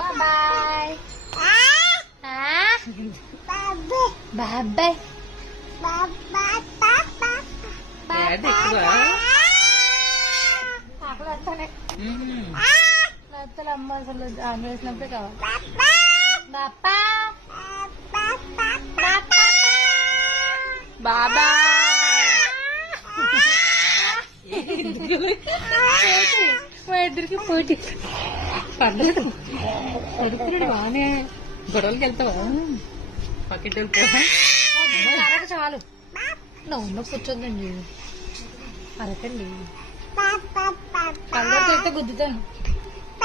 Bye bye లేకపోతే అమ్మ అసలు ఆన్ వేసినప్పుడే కావాలి. బాబా మా ఇద్దరికి పోటీ పర్లేదు పడుతున్నాడు బాగానే. గొడవలకి వెళ్తావా? పక్కకి వెళ్తావా? చాలు నవ్వు కూర్చోద్దండి, అరకండి. అందరితో అయితే గుద్దుతాను.